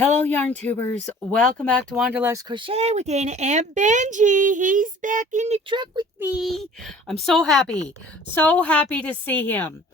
Hello, yarn tubers. Welcome back to Wanderlust Crochet with Dana and Benji. He's back in the truck with me. I'm so happy to see him.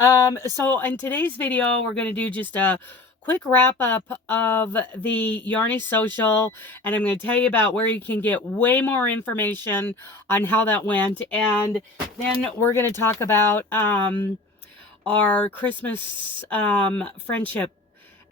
So in today's video, we're going to do just a quick wrap up of the Yarny Social, and I'm going to tell you about where you can get way more information on how that went, and then we're going to talk about our Christmas friendship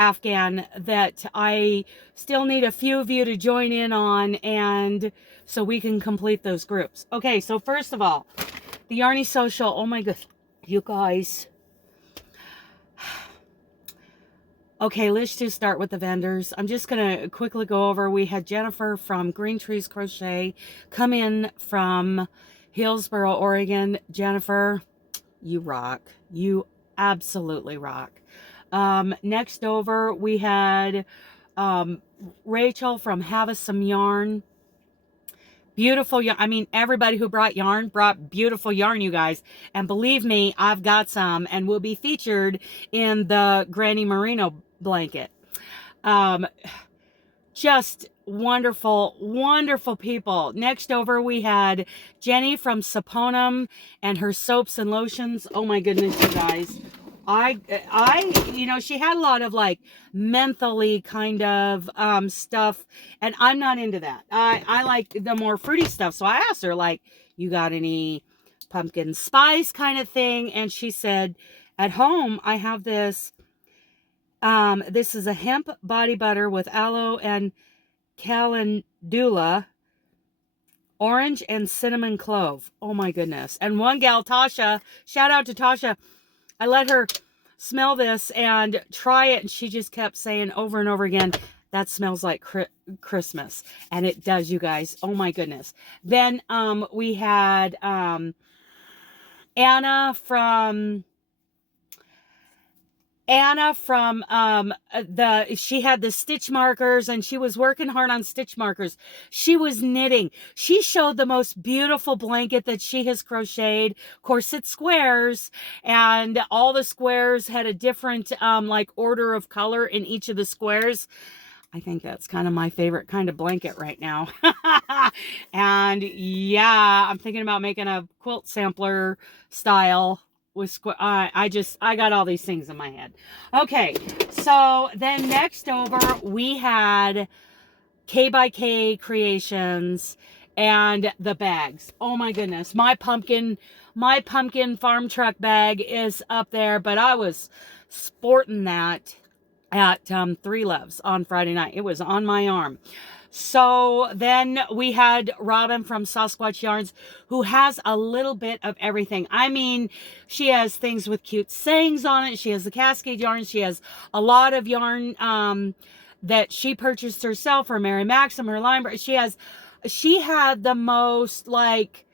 Afghan that I still need a few of you to join in on, and so we can complete those groups. Okay, so first of all, the Yarny Social. Oh my god, you guys. Okay, let's just start with the vendors. I'm just gonna quickly go over. We had Jennifer from Green Trees Crochet come in from Hillsboro, Oregon. Jennifer, you rock. You absolutely rock. Next over, we had Rachel from Hava Some Yarn. Beautiful yarn. I mean, everybody who brought yarn brought beautiful yarn, you guys. And believe me, I've got some and will be featured in the Granny Merino blanket. Just wonderful, wonderful people. Next over, we had Jeanie from Saponum and her soaps and lotions. Oh my goodness, you guys. You know, she had a lot of like mentally kind of stuff, and I'm not into that. I like the more fruity stuff. So I asked her, like, you got any pumpkin spice kind of thing? And she said, at home, I have this. This is a hemp body butter with aloe and calendula, orange and cinnamon clove. Oh my goodness. And one gal, Tasha, shout out to Tasha, I let her smell this and try it, and she just kept saying over and over again, that smells like Christmas. And it does, you guys. Oh my goodness. Then we had Anna from she had the stitch markers, and she was working hard on stitch markers. She was knitting. She showed the most beautiful blanket that she has crocheted. Of course, it's squares, and all the squares had a different like order of color in each of the squares. I think that's kind of my favorite kind of blanket right now. And yeah, I'm thinking about making a quilt sampler style with I got all these things in my head. Okay, so then next over we had K by K Creations and the bags. Oh my goodness, my pumpkin farm truck bag is up there, but I was sporting that at Three Loves on Friday night. It was on my arm. So then we had Robin from Sasquatch Yarns, who has a little bit of everything. I mean, she has things with cute sayings on it. She has the Cascade yarn. She has a lot of yarn that she purchased herself, her Mary Maxim, her Lime. She had the most, like,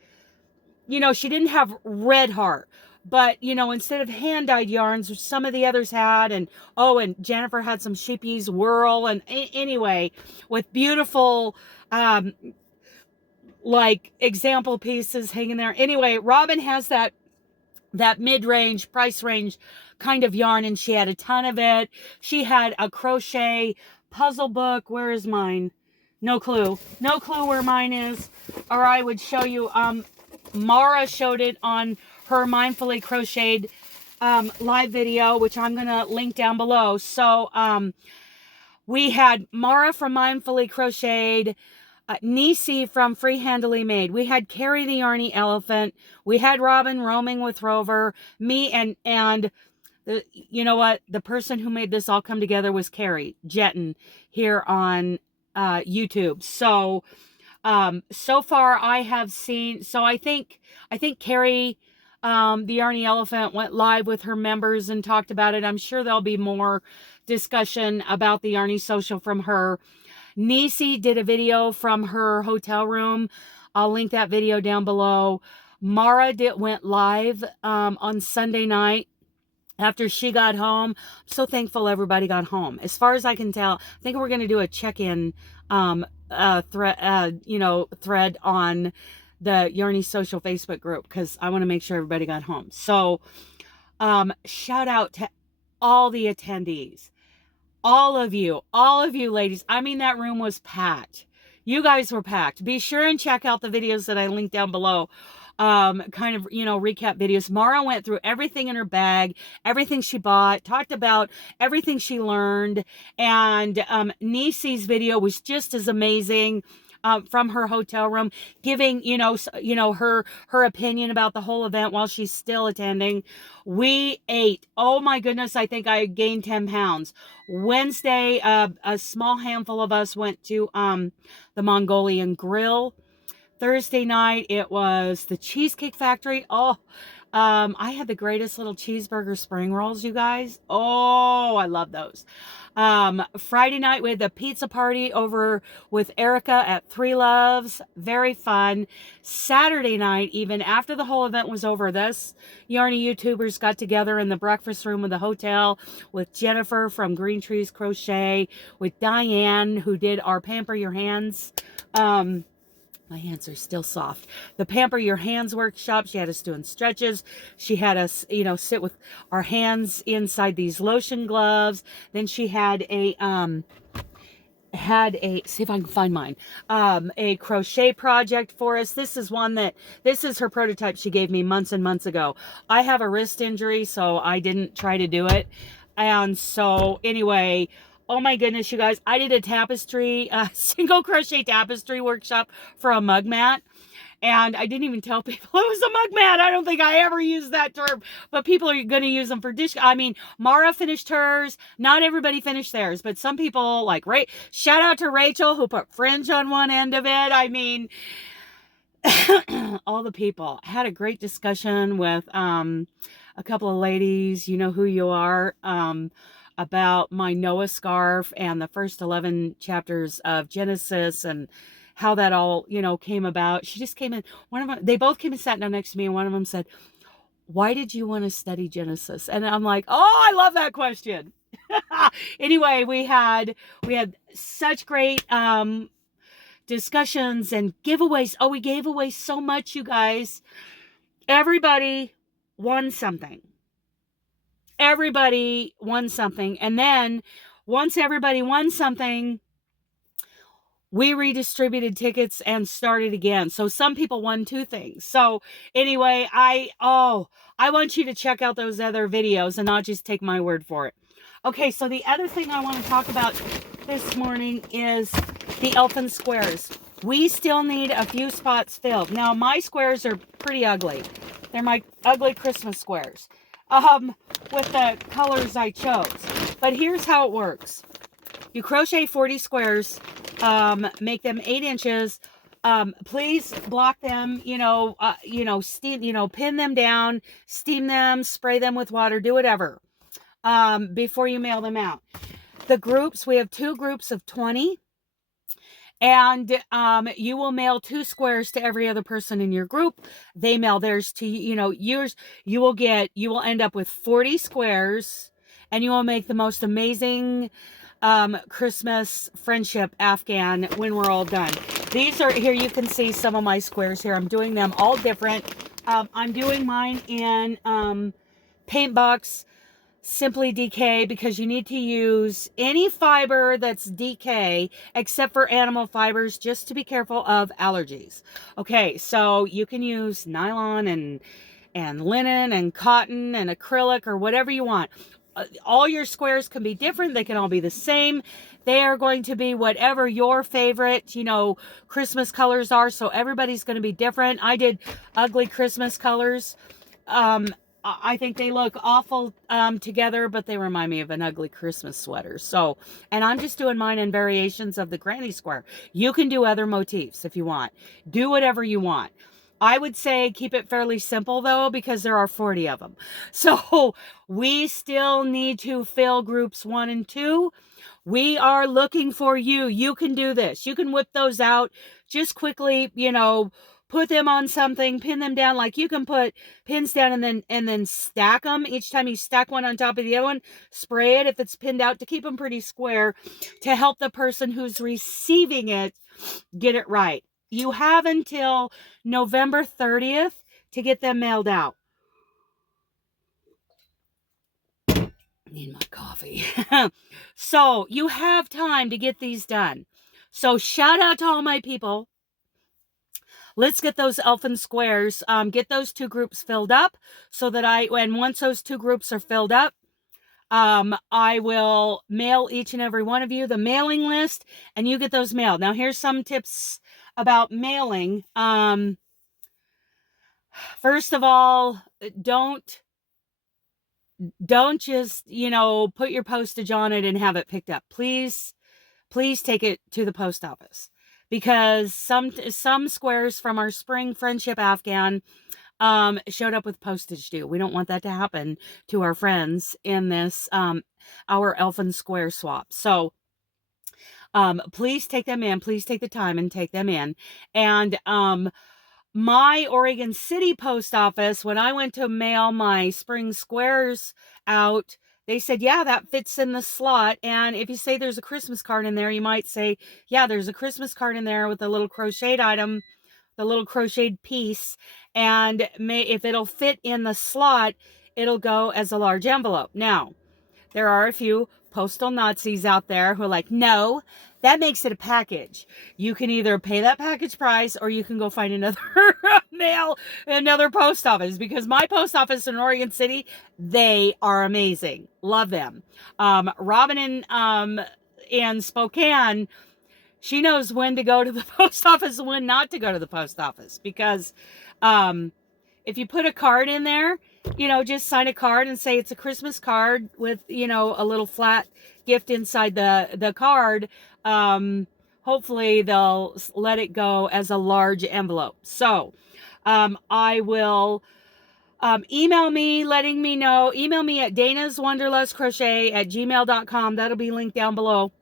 you know, she didn't have Red Heart, but, you know, instead of hand-dyed yarns, which some of the others had, and, oh, and Jennifer had some Sheepy's Whirl, and anyway, with beautiful, like, example pieces hanging there. Anyway, Robin has that mid-range, price range kind of yarn, and she had a ton of it. She had a crochet puzzle book. Where is mine? No clue. No clue where mine is, or I would show you. Mara showed it on her Mindfully Crocheted live video, which I'm going to link down below. So we had Mara from Mindfully Crocheted, Nisi from Free Handily Made. We had Carrie the Yarny Elephant. We had Robin roaming with Rover. Me and you know what? The person who made this all come together was Carrie Jetton here on YouTube. So so far I have seen, so I think Carrie, the Yarny Elephant, went live with her members and talked about it. I'm sure there'll be more discussion about the Yarny Social from her. Nisi did a video from her hotel room. I'll link that video down below. Mara went live on Sunday night after she got home. I'm so thankful everybody got home. As far as I can tell, I think we're going to do a check-in thread on the Yarny Social Facebook group, because I want to make sure everybody got home. So shout out to all the attendees. all of you ladies. I mean, that room was packed. You guys were packed. Be sure and check out the videos that I linked down below. Kind of, you know, recap videos. Mara went through everything in her bag, everything she bought, talked about everything she learned. And Nisi's video was just as amazing. From her hotel room, giving, her opinion about the whole event while she's still attending. We ate. Oh my goodness, I think I gained 10 pounds. Wednesday, a small handful of us went to the Mongolian Grill. Thursday night, it was the Cheesecake Factory. Oh, I had the greatest little cheeseburger spring rolls, you guys. Oh, I love those. Friday night, we had the pizza party over with Erica at Three Loves. Very fun. Saturday night, even after the whole event was over, this Yarny YouTubers got together in the breakfast room of the hotel with Jennifer from Green Trees Crochet, with Diane, who did our Pamper Your Hands. My hands are still soft. The Pamper Your Hands workshop. She had us doing stretches. She had us, sit with our hands inside these lotion gloves. Then she had a, see if I can find mine, a crochet project for us. This is her prototype she gave me months and months ago. I have a wrist injury, so I didn't try to do it. And so anyway, oh my goodness, you guys, I did a tapestry, single crochet tapestry workshop for a mug mat. And I didn't even tell people it was a mug mat. I don't think I ever used that term, but people are going to use them for dish. I mean, Mara finished hers. Not everybody finished theirs, but some people like, shout out to Rachel who put fringe on one end of it. I mean, all the people. I had a great discussion with, a couple of ladies, you know who you are, about my Noah scarf and the first 11 chapters of Genesis and how that all, came about. She just came in, one of them, they both came and sat down next to me, and one of them said, why did you want to study Genesis? And I'm like, oh, I love that question. Anyway, we had such great discussions and giveaways. Oh, we gave away so much, you guys. Everybody won something. Everybody won something. And then once everybody won something, we redistributed tickets and started again. So some people won 2 things. So anyway, I want you to check out those other videos and not just take my word for it. Okay, so the other thing I want to talk about this morning is the Elfin squares. We still need a few spots filled. Now, my squares are pretty ugly. They're my ugly Christmas squares. With the colors I chose. But here's how it works. You crochet 40 squares, make them 8 inches. Please block them, steam, pin them down, steam them, spray them with water, do whatever, before you mail them out. The groups, we have 2 groups of 20. And you will mail 2 squares to every other person in your group. They mail theirs to yours. You will end up with 40 squares, and you will make the most amazing Christmas friendship Afghan when we're all done. These are here. You can see some of my squares here. I'm doing them all different. I'm doing mine in paint box Simply DK, because you need to use any fiber that's DK except for animal fibers, just to be careful of allergies. Okay, so you can use nylon and linen and cotton and acrylic or whatever you want. All your squares can be different. They can all be the same. They are going to be whatever your favorite, Christmas colors are. So everybody's going to be different. I did ugly Christmas colors. I think they look awful together, but they remind me of an ugly Christmas sweater. So, and I'm just doing mine in variations of the granny square. You can do other motifs if you want. Do whatever you want. I would say keep it fairly simple, though, because there are 40 of them. So we still need to fill groups 1 and 2. We are looking for you. You can do this. You can whip those out just quickly, put them on something, pin them down. Like you can put pins down and then stack them. Each time you stack one on top of the other one, spray it if it's pinned out to keep them pretty square, to help the person who's receiving it get it right. You have until November 30th to get them mailed out. Need my coffee. So you have time to get these done. So shout out to all my people. Let's get those Elfin squares, get those 2 groups filled up so that and once those 2 groups are filled up, I will mail each and every one of you the mailing list and you get those mailed. Now here's some tips about mailing. First of all, don't just, put your postage on it and have it picked up. Please take it to the post office, because some squares from our spring friendship Afghan showed up with postage due. We don't want that to happen to our friends in this our Elfin square swap. So please take them in. Please take the time and take them in. And my Oregon City post office, when I went to mail my spring squares out, they said, yeah, that fits in the slot. And if you say there's a Christmas card in there, you might say, yeah, there's a Christmas card in there with a little crocheted item, the little crocheted piece. And if it'll fit in the slot, it'll go as a large envelope. Now, there are a few postal Nazis out there who are like, no, that makes it a package. You can either pay that package price or you can go find another another post office, because my post office in Oregon City, they are amazing. Love them. Robin in Spokane, she knows when to go to the post office and when not to go to the post office, because if you put a card in there, just sign a card and say it's a Christmas card with, a little flat gift inside the card. Hopefully they'll let it go as a large envelope. So, I will, email me, letting me know. Email me at DanasWanderlustCrochet@gmail.com. That'll be linked down below.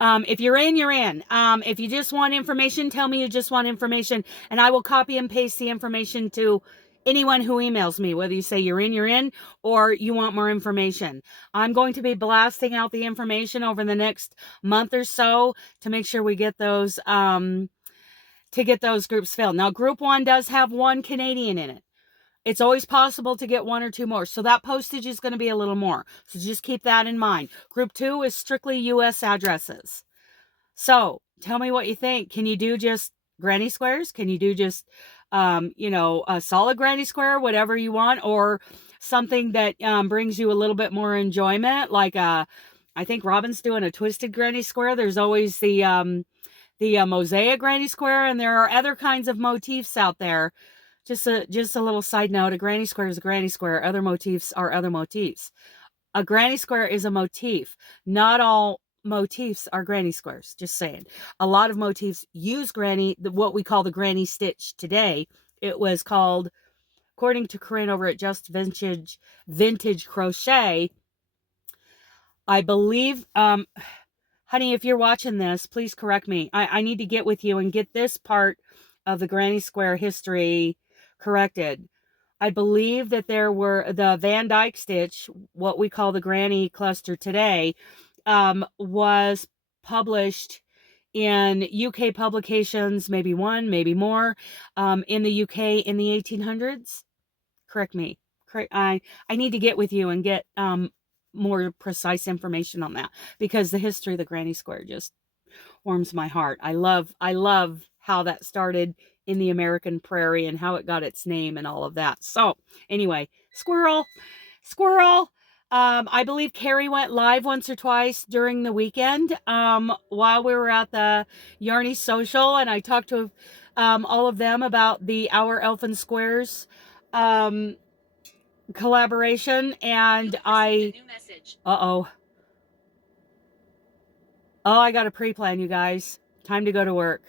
If you're in, you're in. If you just want information, tell me you just want information, and I will copy and paste the information to anyone who emails me, whether you say you're in, or you want more information. I'm going to be blasting out the information over the next month or so to make sure we get those, groups filled. Now, group 1 does have 1 Canadian in it. It's always possible to get 1 or 2 more. So that postage is going to be a little more. So just keep that in mind. Group 2 is strictly U.S. addresses. So tell me what you think. Can you do just granny squares? Can you do just, a solid granny square, whatever you want, or something that brings you a little bit more enjoyment? Like, I think Robin's doing a twisted granny square. There's always the mosaic granny square, and there are other kinds of motifs out there. Just a little side note, a granny square is a granny square. Other motifs are other motifs. A granny square is a motif. Not all motifs are granny squares. Just saying. A lot of motifs use what we call the granny stitch today. It was called, according to Corinne over at Just Vintage Crochet, I believe, honey, if you're watching this, please correct me. I need to get with you and get this part of the granny square history corrected. I believe that there were the Van Dyke stitch, what we call the granny cluster today, was published in UK publications, maybe 1, maybe more, in the UK in the 1800s. Correct me. I need to get with you and get more precise information on that, because the history of the granny square just warms my heart. I love how that started in the American prairie and how it got its name and all of that. So anyway, squirrel. I believe Carrie went live once or twice during the weekend while we were at the Yarny Social, and I talked to all of them about the Our Elfin Squares collaboration, and I I got a pre-plan, you guys. Time to go to work.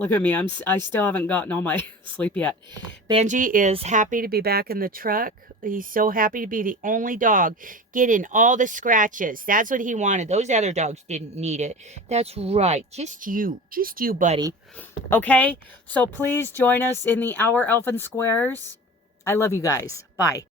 Look at me. I still haven't gotten all my sleep yet. Benji is happy to be back in the truck. He's so happy to be the only dog getting all the scratches. That's what he wanted. Those other dogs didn't need it. That's right. Just you, buddy. Okay? So please join us in the Our Elfin Squares. I love you guys. Bye.